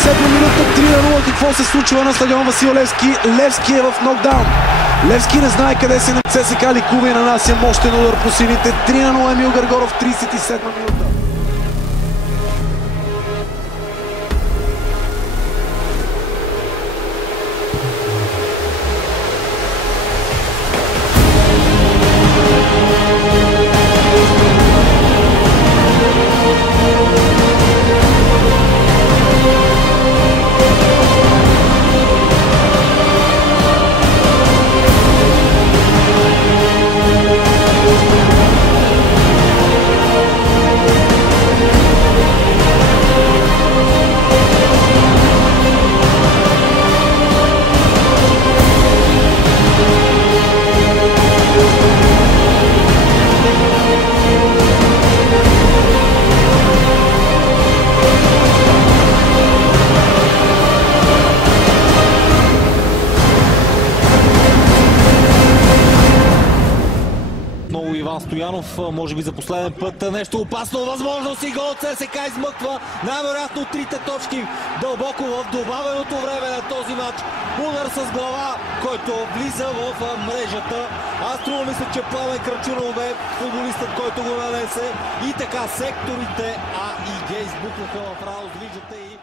37 минута, 3-0. Какво се случва на стадион Васил Левски? Левски е в нокдаун. Левски не знае къде се на ЦСКА ликува и нанася мощен удар по сините. 3-0 Емил Гъргоров, 37 минута. Иван Стоянов, може би за последен път нещо опасно, възможност и гол. ЦСКА измъква най-вероятно трите точки дълбоко в добавеното време на този матч. Удар с глава, който влиза в мрежата. Аз струва мисля, че Пламен Кръчунов бе футболистът, който го нанесе. И така секторите А и Г избухнаха в радост. Виждате и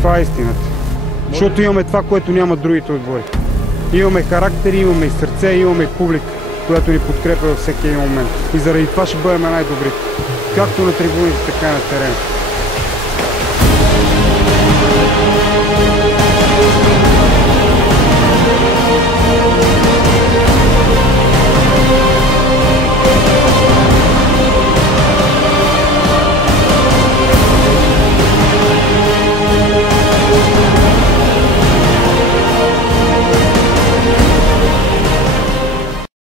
Това е истината. Защото имаме това, което нямат другите отбори. Имаме характери, имаме и сърце, имаме и публика, която ни подкрепя във всеки един момент. И заради това ще бъдем най-добрите. Както на трибуните, така и на терена.